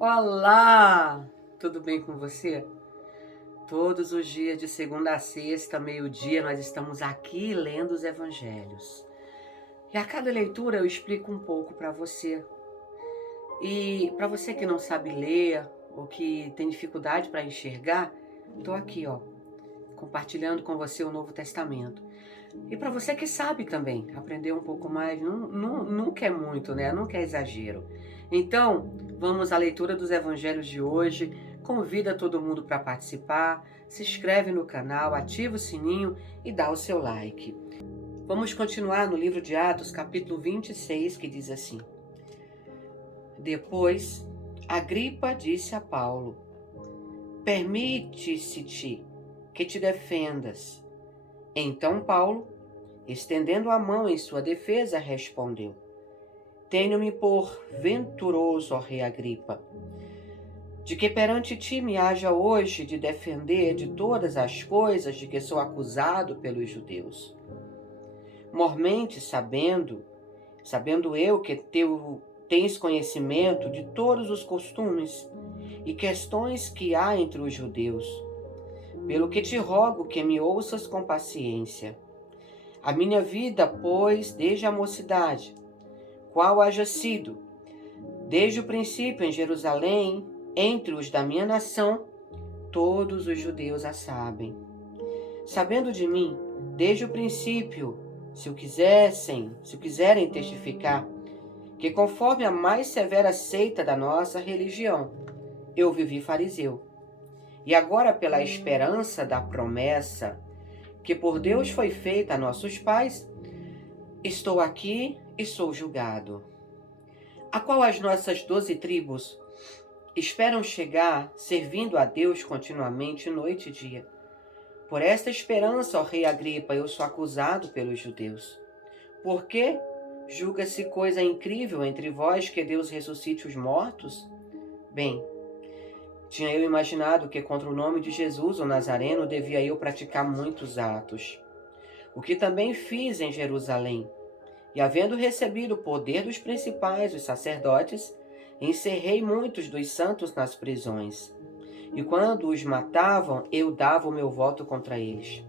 Olá! Tudo bem com você? Todos os dias, de segunda a sexta, meio-dia, nós estamos aqui lendo os evangelhos. E a cada leitura eu explico um pouco para você. E para você que não sabe ler ou que tem dificuldade para enxergar, estou aqui, compartilhando com você o Novo Testamento. E para você que sabe também, aprender um pouco mais, nunca é muito, né? Nunca é exagero. Então, vamos à leitura dos evangelhos de hoje. Convida todo mundo para participar, se inscreve no canal, ativa o sininho e dá o seu like. Vamos continuar no livro de Atos, capítulo 26, que diz assim: Depois, Agripa disse a Paulo: Permite-se-te que te defendas. Então Paulo, estendendo a mão em sua defesa, respondeu: Tenho-me por venturoso, ó rei Agripa, de que perante ti me haja hoje de defender de todas as coisas de que sou acusado pelos judeus. Mormente sabendo eu que tens conhecimento de todos os costumes e questões que há entre os judeus, pelo que te rogo que me ouças com paciência. A minha vida, pois, desde a mocidade, qual haja sido, desde o princípio em Jerusalém, entre os da minha nação, todos os judeus a sabem. Sabendo de mim, desde o princípio, se o quiserem testificar, que conforme a mais severa seita da nossa religião, eu vivi fariseu. E agora, pela esperança da promessa que por Deus foi feita a nossos pais, estou aqui e sou julgado, a qual as nossas 12 tribos esperam chegar, servindo a Deus continuamente noite e dia. Por esta esperança, ó rei Agripa, eu sou acusado pelos judeus. Por quê? Julga-se coisa incrível entre vós que Deus ressuscite os mortos? Bem, tinha eu imaginado que contra o nome de Jesus, o Nazareno, devia eu praticar muitos atos, o que também fiz em Jerusalém. E havendo recebido o poder dos principais, os sacerdotes, encerrei muitos dos santos nas prisões. E quando os matavam, eu dava o meu voto contra eles.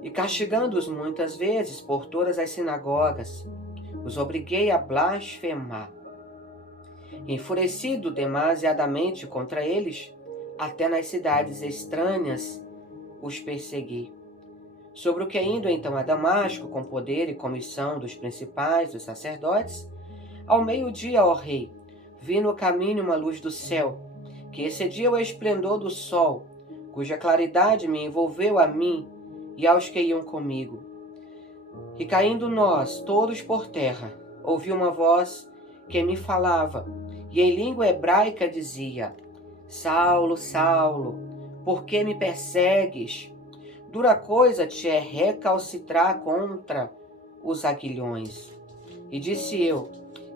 E castigando-os muitas vezes por todas as sinagogas, os obriguei a blasfemar. Enfurecido demasiadamente contra eles, até nas cidades estranhas os persegui. Sobre o que indo então a Damasco, com poder e comissão dos principais, dos sacerdotes, ao meio-dia, ó rei, vi no caminho uma luz do céu, que excedia o esplendor do sol, cuja claridade me envolveu a mim e aos que iam comigo. E caindo nós, todos por terra, ouvi uma voz que me falava, e em língua hebraica dizia: Saulo, Saulo, por que me persegues? Dura coisa te é recalcitrar contra os aguilhões. E disse eu: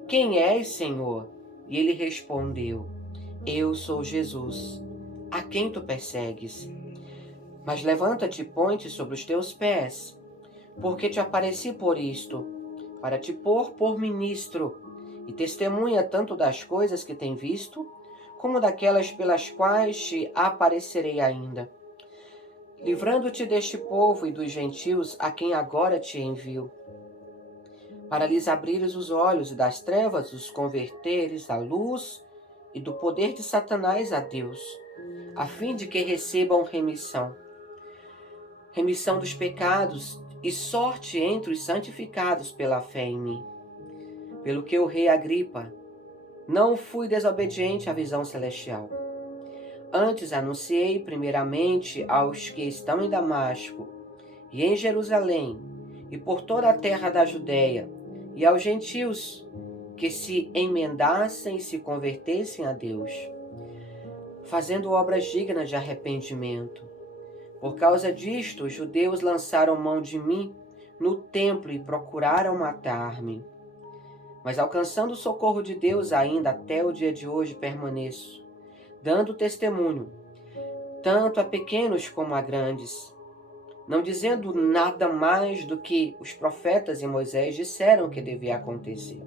Quem és, Senhor? E ele respondeu: Eu sou Jesus, a quem tu persegues. Mas levanta-te e põe-te sobre os teus pés, porque te apareci por isto, para te pôr por ministro, e testemunha tanto das coisas que tem visto, como daquelas pelas quais te aparecerei ainda, livrando-te deste povo e dos gentios a quem agora te envio, para lhes abrires os olhos e das trevas os converteres à luz e do poder de Satanás a Deus, a fim de que recebam remissão dos pecados e sorte entre os santificados pela fé em mim. Pelo que o rei Agripa, não fui desobediente à visão celestial. Antes anunciei primeiramente aos que estão em Damasco e em Jerusalém e por toda a terra da Judéia e aos gentios que se emendassem e se convertessem a Deus, fazendo obras dignas de arrependimento. Por causa disto, os judeus lançaram mão de mim no templo e procuraram matar-me. Mas alcançando o socorro de Deus, ainda até o dia de hoje permaneço, dando testemunho, tanto a pequenos como a grandes, não dizendo nada mais do que os profetas e Moisés disseram que devia acontecer.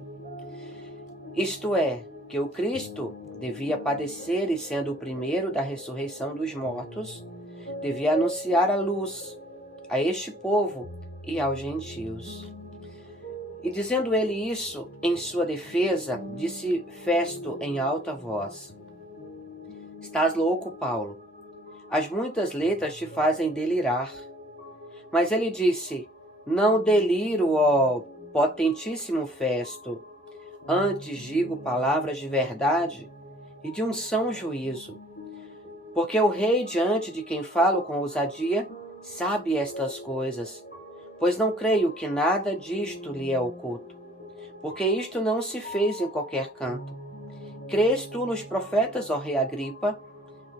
Isto é, que o Cristo devia padecer e, sendo o primeiro da ressurreição dos mortos, devia anunciar a luz a este povo e aos gentios. E dizendo ele isso em sua defesa, disse Festo em alta voz: Estás louco, Paulo? As muitas letras te fazem delirar. Mas ele disse: Não deliro, ó potentíssimo Festo. Antes digo palavras de verdade e de um são juízo. Porque o rei, diante de quem falo com ousadia, sabe estas coisas, pois não creio que nada disto lhe é oculto, porque isto não se fez em qualquer canto. Crês tu nos profetas, ó rei Agripa?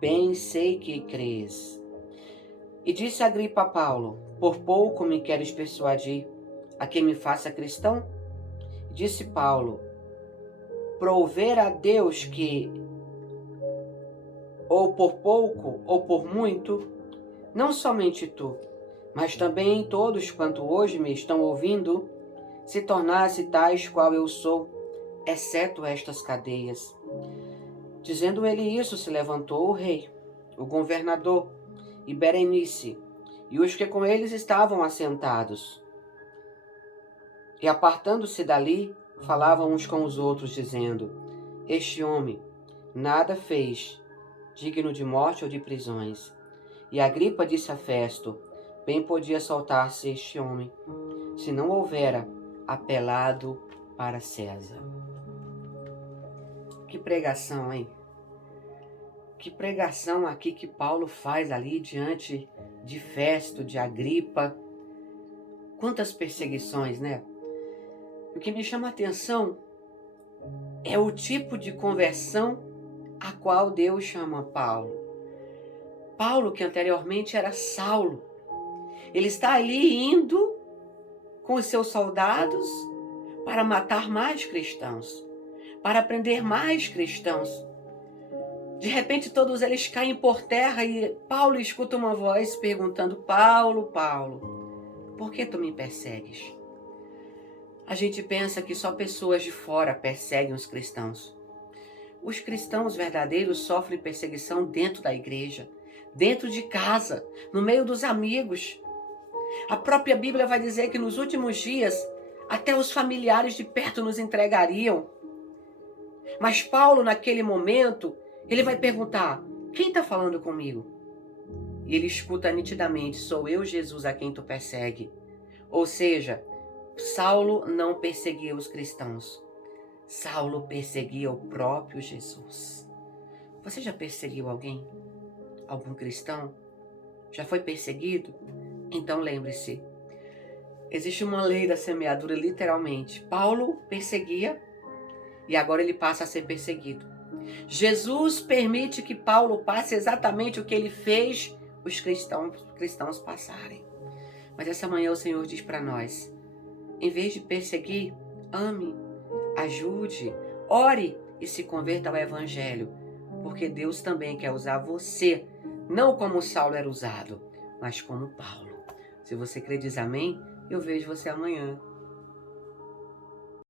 Bem sei que crês. E disse Agripa a Paulo: Por pouco me queres persuadir a que me faça cristão? Disse Paulo: Prover a Deus que, ou por pouco, ou por muito, não somente tu, mas também todos quanto hoje me estão ouvindo, se tornasse tais qual eu sou, exceto estas cadeias. Dizendo ele isso, se levantou o rei, o governador e Berenice, e os que com eles estavam assentados. E apartando-se dali, falavam uns com os outros, dizendo: Este homem nada fez, digno de morte ou de prisões. E Agripa disse a Festo: Bem podia soltar-se este homem, se não houvera apelado para César. Que pregação, hein? Que pregação aqui que Paulo faz ali diante de Festo, de Agripa. Quantas perseguições, né? O que me chama a atenção é o tipo de conversão a qual Deus chama Paulo. Paulo, que anteriormente era Saulo, ele está ali indo com os seus soldados para matar mais cristãos, para prender mais cristãos. De repente todos eles caem por terra e Paulo escuta uma voz perguntando: Paulo, Paulo, por que tu me persegues? A gente pensa que só pessoas de fora perseguem os cristãos. Os cristãos verdadeiros sofrem perseguição dentro da igreja, dentro de casa, no meio dos amigos. A própria Bíblia vai dizer que nos últimos dias até os familiares de perto nos entregariam. Mas Paulo, naquele momento, ele vai perguntar: quem está falando comigo? E ele escuta nitidamente: sou eu, Jesus, a quem tu persegue. Ou seja, Saulo não perseguia os cristãos. Saulo perseguia o próprio Jesus. Você já perseguiu alguém? Algum cristão? Já foi perseguido? Então lembre-se, existe uma lei da semeadura literalmente. Paulo perseguia e agora ele passa a ser perseguido. Jesus permite que Paulo passe exatamente o que ele fez os cristãos passarem. Mas essa manhã o Senhor diz para nós: em vez de perseguir, ame, ajude, ore e se converta ao Evangelho, porque Deus também quer usar você, não como Saulo era usado, mas como Paulo. Se você crê, diz amém. Eu vejo você amanhã.